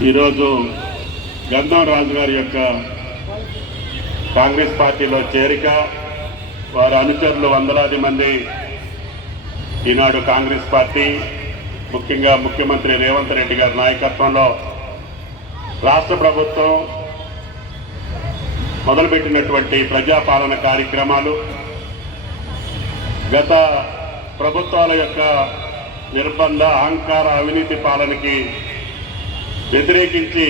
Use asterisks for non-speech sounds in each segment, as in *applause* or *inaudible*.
ఈరోజు గంధం రాజు గారి యొక్క కాంగ్రెస్ పార్టీలో చేరిక వారి అనుచరులు వందలాది మంది ఈనాడు కాంగ్రెస్ పార్టీ ముఖ్యంగా ముఖ్యమంత్రి రేవంత్ రెడ్డి గారి నాయకత్వంలో రాష్ట్ర ప్రభుత్వం మొదలుపెట్టినటువంటి ప్రజాపాలన కార్యక్రమాలు గత ప్రభుత్వాల యొక్క నిర్బంధ అహంకార అవినీతి పాలనకి వ్యతిరేకించి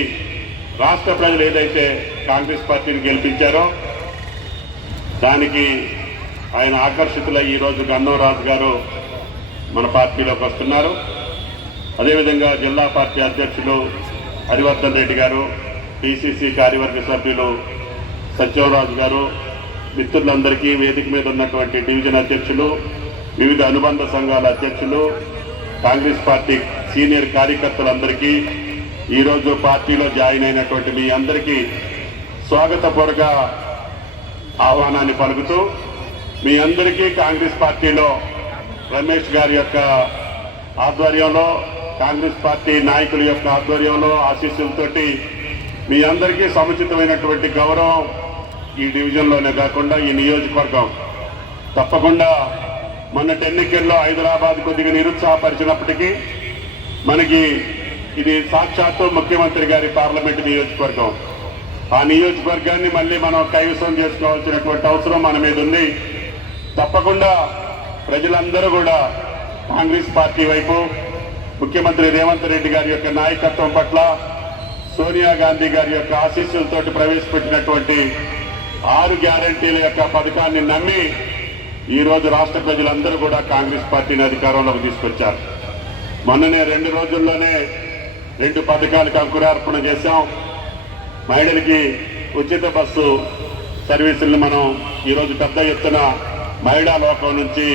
రాష్ట్ర ప్రజలు ఏదైతే కాంగ్రెస్ పార్టీని గెలిపించారో దానికి ఆయన ఆకర్షితులై ఈరోజు గన్నవరాజు గారు మన పార్టీలోకి వస్తున్నారు. అదేవిధంగా జిల్లా పార్టీ అధ్యక్షులు హరివర్ధన్ రెడ్డి గారు పిసిసి కార్యవర్గ సభ్యులు సత్యవరాజు గారు మిత్రులందరికీ వేదిక మీద ఉన్నటువంటి డివిజన్ అధ్యక్షులు వివిధ అనుబంధ సంఘాల అధ్యక్షులు కాంగ్రెస్ పార్టీ సీనియర్ కార్యకర్తలందరికీ ఈరోజు పార్టీలో జాయిన్ అయినటువంటి మీ అందరికీ స్వాగతపూర్వక ఆహ్వానాన్ని పలుకుతూ మీ అందరికీ కాంగ్రెస్ పార్టీలో రమేష్ గారి యొక్క ఆధ్వర్యంలో కాంగ్రెస్ పార్టీ నాయకుల యొక్క ఆధ్వర్యంలో ఆశీస్సులతోటి మీ అందరికీ సముచితమైనటువంటి గౌరవం ఈ డివిజన్లోనే కాకుండా ఈ నియోజకవర్గం. తప్పకుండా మొన్నటి ఎన్నికల్లో హైదరాబాద్ కొద్దిగా నిరుత్సాహపరిచినప్పటికీ మనకి ఇది సాక్షాత్తు ముఖ్యమంత్రి గారి పార్లమెంట్ నియోజకవర్గం. ఆ నియోజకవర్గాన్ని మళ్ళీ మనం కైవసం చేసుకోవాల్సినటువంటి అవసరం మన మీద ఉంది. తప్పకుండా ప్రజలందరూ కూడా కాంగ్రెస్ పార్టీ వైపు ముఖ్యమంత్రి రేవంత్ రెడ్డి గారి యొక్క నాయకత్వం పట్ల సోనియా గాంధీ గారి యొక్క ఆశీస్సులతోటి ప్రవేశపెట్టినటువంటి ఆరు గ్యారంటీల యొక్క పథకాన్ని నమ్మి ఈరోజు రాష్ట్ర ప్రజలందరూ కూడా కాంగ్రెస్ పార్టీని అధికారంలోకి తీసుకొచ్చారు. మొన్ననే రెండు రోజుల్లోనే రెండు పథకాలకు అంకురార్పణ చేశాం. మహిళలకి ఉచిత బస్సు సర్వీసులను మనం ఈరోజు పెద్ద ఎత్తున మహిళా లోకం నుంచి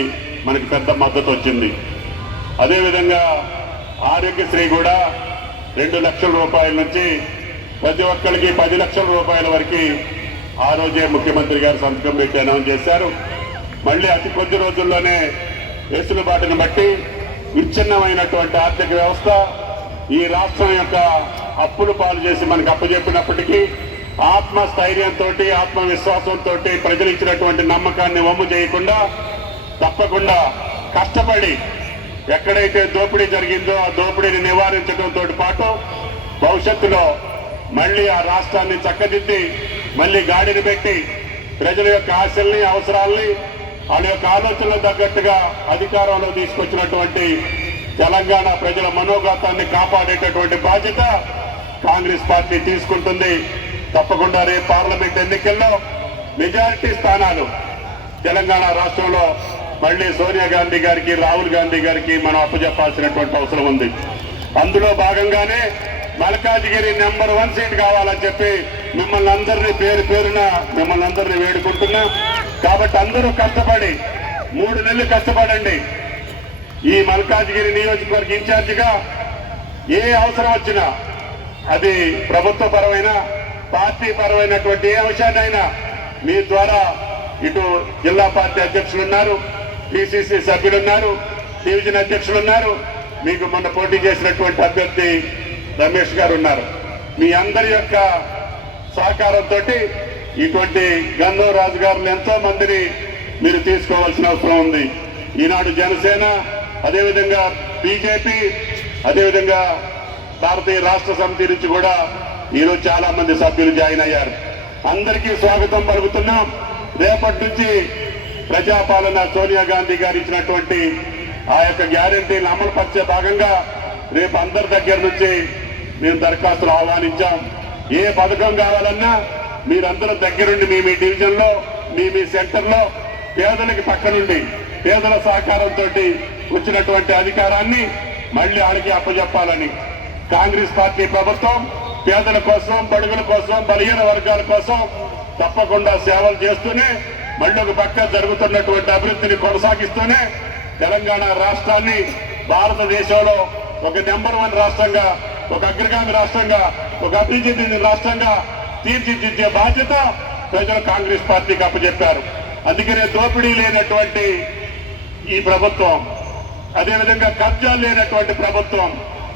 మనకి పెద్ద మద్దతు వచ్చింది. అదేవిధంగా ఆరోగ్యశ్రీ కూడా రెండు లక్షల రూపాయల నుంచి ప్రతి ఒక్కరికి పది లక్షల రూపాయల వరకు ఆ రోజే ముఖ్యమంత్రి గారు సంతకం పెట్టి అనౌన్స్ చేశారు. మళ్ళీ అతి కొద్ది రోజుల్లోనే వెసులుబాటును బట్టి విచ్ఛిన్నమైనటువంటి ఆర్థిక వ్యవస్థ ఈ రాష్ట్రం యొక్క అప్పులు పాలు చేసి మనకు అప్పచెప్పినప్పటికీ ఆత్మస్థైర్యంతో ఆత్మవిశ్వాసంతో ప్రజలు ఇచ్చినటువంటి నమ్మకాన్ని వమ్ము చేయకుండా తప్పకుండా కష్టపడి ఎక్కడైతే దోపిడీ జరిగిందో ఆ దోపిడీని నివారించడంతో పాటు భవిష్యత్తులో మళ్ళీ ఆ రాష్ట్రాన్ని చక్కదిద్ది మళ్ళీ గాడిని పెట్టి ప్రజల యొక్క ఆశల్ని అవసరాల్ని వాళ్ళ యొక్క ఆలోచనలకు తగ్గట్టుగా అధికారంలో తీసుకొచ్చినటువంటి తెలంగాణ ప్రజల మనోగతాన్ని కాపాడేటటువంటి బాధ్యత కాంగ్రెస్ పార్టీ తీసుకుంటుంది. తప్పకుండా రేపు పార్లమెంట్ ఎన్నికల్లో మెజారిటీ స్థానాలు తెలంగాణ రాష్ట్రంలో మళ్ళీ సోనియా గాంధీ గారికి రాహుల్ గాంధీ గారికి మనం అప్పచెప్పాల్సినటువంటి అవసరం ఉంది. అందులో భాగంగానే మల్కాజిగిరి నెంబర్ వన్ సీట్ కావాలని చెప్పి మిమ్మల్ని అందరినీ పేరు పేరున మిమ్మల్ని అందరినీ వేడుకుంటున్నా. కాబట్టి అందరూ కష్టపడి మూడు నెలలు కష్టపడండి. ఈ మల్కాజ్గిరి నియోజకవర్గ ఇన్ఛార్జిగా ఏ అవసరం వచ్చినా అది ప్రభుత్వ పరమైన పార్టీ పరమైనటువంటి ఏ అంశాన్నైనా మీ ద్వారా ఇటు జిల్లా పార్టీ అధ్యక్షులు ఉన్నారు పిసిసి సభ్యులు ఉన్నారు డివిజన్ అధ్యక్షులు ఉన్నారు మీకు మొన్న పోటీ చేసినటువంటి అభ్యర్థి రమేష్ గారు ఉన్నారు మీ అందరి యొక్క సహకారంతో ఇటువంటి గంధం రాజు గారిని ఎంతో మందిని మీరు తీసుకోవాల్సిన అవసరం ఉంది. ఈనాడు జనసేన అదేవిధంగా బీజేపీ అదేవిధంగా భారతీయ రాష్ట్ర సమితి నుంచి కూడా ఈరోజు చాలా మంది సభ్యులు జాయిన్ అయ్యారు. అందరికీ స్వాగతం పలుకుతున్నాం. రేపటి నుంచి ప్రజాపాలన సోనియా గాంధీ గారు ఇచ్చినటువంటి ఆ యొక్క గ్యారంటీని అమలు పరిచే భాగంగా రేపు అందరి దగ్గర నుంచి మేము దరఖాస్తులు ఆహ్వానించాం. ఏ పథకం కావాలన్నా మీరందరూ దగ్గరుండి మీ మీ డివిజన్లో మీ మీ సెంటర్లో పేదలకి పక్కనుండి పేదల సహకారంతో వచ్చినటువంటి అధికారాన్ని మళ్ళీ ఆడికి అప్పచెప్పాలని కాంగ్రెస్ పార్టీ ప్రభుత్వం పేదల కోసం బడుగుల కోసం బలహీన వర్గాల కోసం తప్పకుండా సేవలు చేస్తూనే మళ్ళీ ఒక పక్క జరుగుతున్నటువంటి అభివృద్ధిని కొనసాగిస్తూనే తెలంగాణ రాష్ట్రాన్ని భారతదేశంలో ఒక నెంబర్ వన్ రాష్ట్రంగా ఒక అగ్రగామి రాష్ట్రంగా ఒక అభివృద్ధి చెందిన రాష్ట్రంగా తీర్చిదిద్దే బాధ్యత ప్రజలు కాంగ్రెస్ పార్టీకి అప్పచెప్పారు అందుకనే దోపిడీ లేనటువంటి ఈ ప్రభుత్వం అదేవిధంగా కబ్జాలు లేనటువంటి ప్రభుత్వం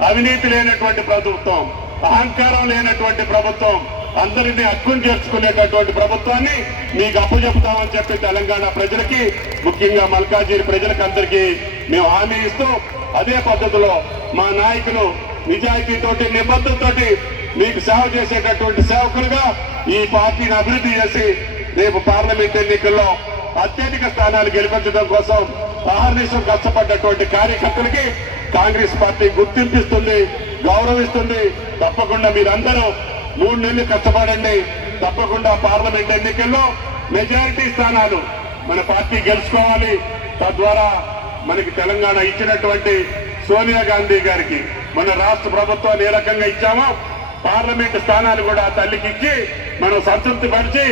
అవినీతి లేనటువంటి ప్రభుత్వం అహంకారం లేనటువంటి ప్రభుత్వం అందరినీ హక్కును చేర్చుకునేటటువంటి ప్రభుత్వాన్ని మీకు అప్పచెపుతామని చెప్పి తెలంగాణ ప్రజలకి ముఖ్యంగా మల్కాజిరి ప్రజలకు అందరికీ మేము హామీ ఇస్తూ అదే పద్ధతిలో మా నాయకులు నిజాయితీతోటి నిబద్ధతతోటి మీకు సేవ చేసేటటువంటి సేవకులుగా ఈ పార్టీని అభివృద్ధి చేసి రేపు పార్లమెంట్ ఎన్నికల్లో అత్యధిక స్థానాలు గెలిపించడం కోసం అహర్నిశం కష్టపడ్డటువంటి కార్యకర్తలకి కాంగ్రెస్ పార్టీ గుర్తింపిస్తుంది గౌరవిస్తుంది. తప్పకుండా మీరందరూ మూడు నెలలు కష్టపడండి. తప్పకుండా పార్లమెంట్ ఎన్నికల్లో మెజారిటీ స్థానాలు మన పార్టీ గెలుచుకోవాలి. తద్వారా మనకి తెలంగాణ ఇచ్చినటువంటి సోనియా గాంధీ గారికి మన రాష్ట్ర ప్రభుత్వాన్ని ఏ రకంగా ఇచ్చామో పార్లమెంట్ స్థానాలు కూడా తల్లికి ఇచ్చి మనం సంతృప్తి పరిచి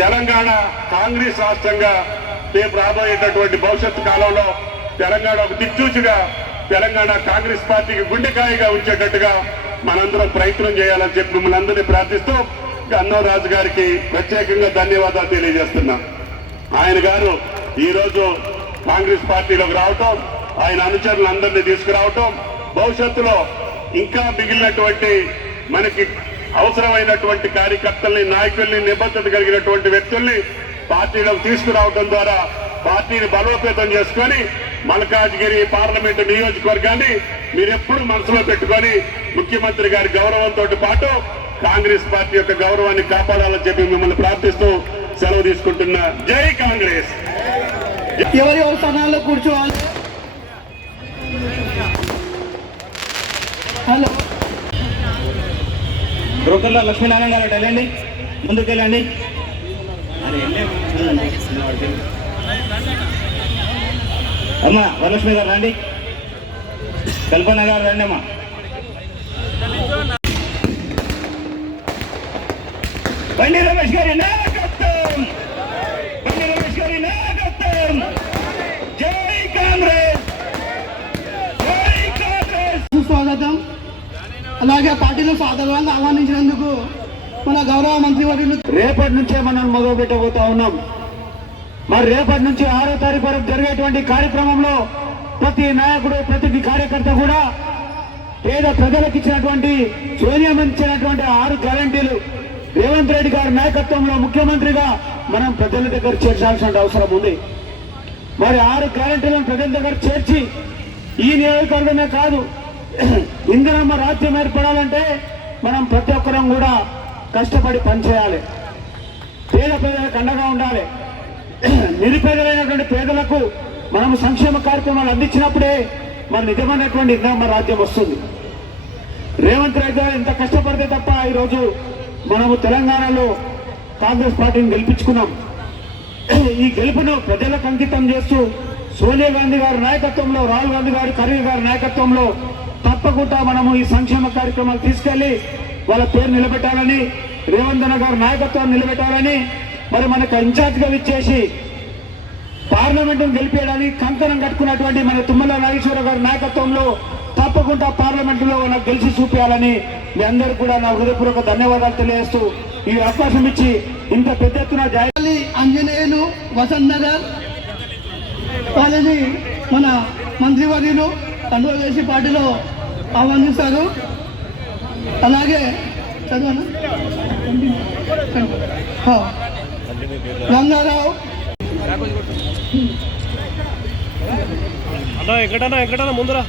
తెలంగాణ కాంగ్రెస్ రాష్ట్రంగా రేపు రాబోయేటటువంటి భవిష్యత్తు కాలంలో తెలంగాణ ఒక దిక్చూచిగా తెలంగాణ కాంగ్రెస్ పార్టీకి గుండెకాయగా ఉంచేటట్టుగా మనందరం ప్రయత్నం చేయాలని చెప్పి మిమ్మల్ని అందరినీ ప్రార్థిస్తూ రాజు గారికి ప్రత్యేకంగా ధన్యవాదాలు తెలియజేస్తున్నాం. ఆయన గారు ఈరోజు కాంగ్రెస్ పార్టీలోకి రావటం ఆయన అనుచరులు అందరినీ తీసుకురావటం భవిష్యత్తులో ఇంకా మిగిలినటువంటి మనకి అవసరమైనటువంటి కార్యకర్తల్ని నాయకుల్ని నిబద్ధత కలిగినటువంటి వ్యక్తుల్ని పార్టీలోకి తీసుకురావడం ద్వారా పార్టీని బలోపేతం చేసుకొని మల్కాజ్గిరి పార్లమెంటు నియోజకవర్గాన్ని మీరెప్పుడు మనసులో పెట్టుకొని ముఖ్యమంత్రి గారి గౌరవంతో పాటు కాంగ్రెస్ పార్టీ యొక్క గౌరవాన్ని కాపాడాలని చెప్పి మిమ్మల్ని ప్రార్థిస్తూ సెలవు తీసుకుంటున్నా జై కాంగ్రెస్. ఎవరి ఎవరి స్థానాల్లో కూర్చోవాలి? హలో. బ్రోకర్లో లక్ష్మీనారాయణ గారు వెళ్ళండి. ముందుకు వెళ్ళండి అమ్మా వరలక్ష్మి గారు రండి. కల్పన గారు రండి అమ్మా. బండి రమేష్ గారి నాయకత్వం. బండి రమేష్ గారి నాయకత్వం. జై కాంగ్రెస్. జై కాంగ్రెస్. స్వాగతం. అలాగే పార్టీలో సాధవాలను ఆహ్వానించినందుకు మన గౌరవ మంత్రివర్యులు రేపటి నుంచే మనం మొదలుపెట్టబోతా ఉన్నాం. మరి రేపటి నుంచి ఆరో తారీఖు వరకు జరిగేటువంటి కార్యక్రమంలో ప్రతి నాయకుడు ప్రతి కార్యకర్త కూడా పేద ప్రజలకు ఇచ్చినటువంటి సోనియా ఇచ్చినటువంటి ఆరు గ్యారంటీలు రేవంత్ రెడ్డి గారి నాయకత్వంలో ముఖ్యమంత్రిగా మనం ప్రజల దగ్గర చేర్చాల్సిన అవసరం ఉంది. మరి ఆరు గ్యారంటీలను ప్రజల దగ్గర చేర్చి ఈ నియోజకవర్గమే కాదు *clears throat* ఇందిరమ్మ రాజ్యం ఏర్పడాలంటే మనం ప్రతి ఒక్కరం కూడా కష్టపడి పనిచేయాలి. పేద ప్రజలకు అండగా ఉండాలి. నిరుపేదలైనటువంటి పేదలకు మనం సంక్షేమ కార్యక్రమాలు అందించినప్పుడే మన నిజమైనటువంటి ఇందిరమ్మ రాజ్యం వస్తుంది. రేవంత్ రెడ్డి గారు ఎంత కష్టపడితే తప్ప ఈరోజు మనము తెలంగాణలో కాంగ్రెస్ పార్టీని గెలిపించుకున్నాం. ఈ గెలుపును ప్రజలకు అంకితం చేస్తూ సోనియా గాంధీ గారి నాయకత్వంలో రాహుల్ గాంధీ గారు ఖర్గే గారి నాయకత్వంలో తప్పకుండా మనము ఈ సంక్షేమ కార్యక్రమాలు తీసుకెళ్ళి వాళ్ళ పేరు నిలబెట్టాలని రేవంత్ అన్న గారు నాయకత్వాన్ని నిలబెట్టాలని మరి మనకు ఇన్ఛార్జ్గా ఇచ్చేసి పార్లమెంటును గెలిపేయడానికి కంకణం కట్టుకున్నటువంటి మన తుమ్మల నాగేశ్వర గారి నాయకత్వంలో తప్పకుండా పార్లమెంటులో నాకు గెలిచి చూపించాలని మీ అందరూ కూడా నా హృదయపూర్వక ధన్యవాదాలు తెలియజేస్తూ ఈ అవకాశం ఇచ్చి ఇంత పెద్ద ఎత్తున జాయి పల్లి ఆంజనేయులు వసంత్ నగర్ వాళ్ళని మన మంత్రివర్యులు కంట్రోల్ చేసి పార్టీలో ఆహ్వానిస్తారు. అలాగే చదవనా? హా. రంగారావు. అన్నా ఎక్కడన్నా ఎక్కడన్నా ముందరా.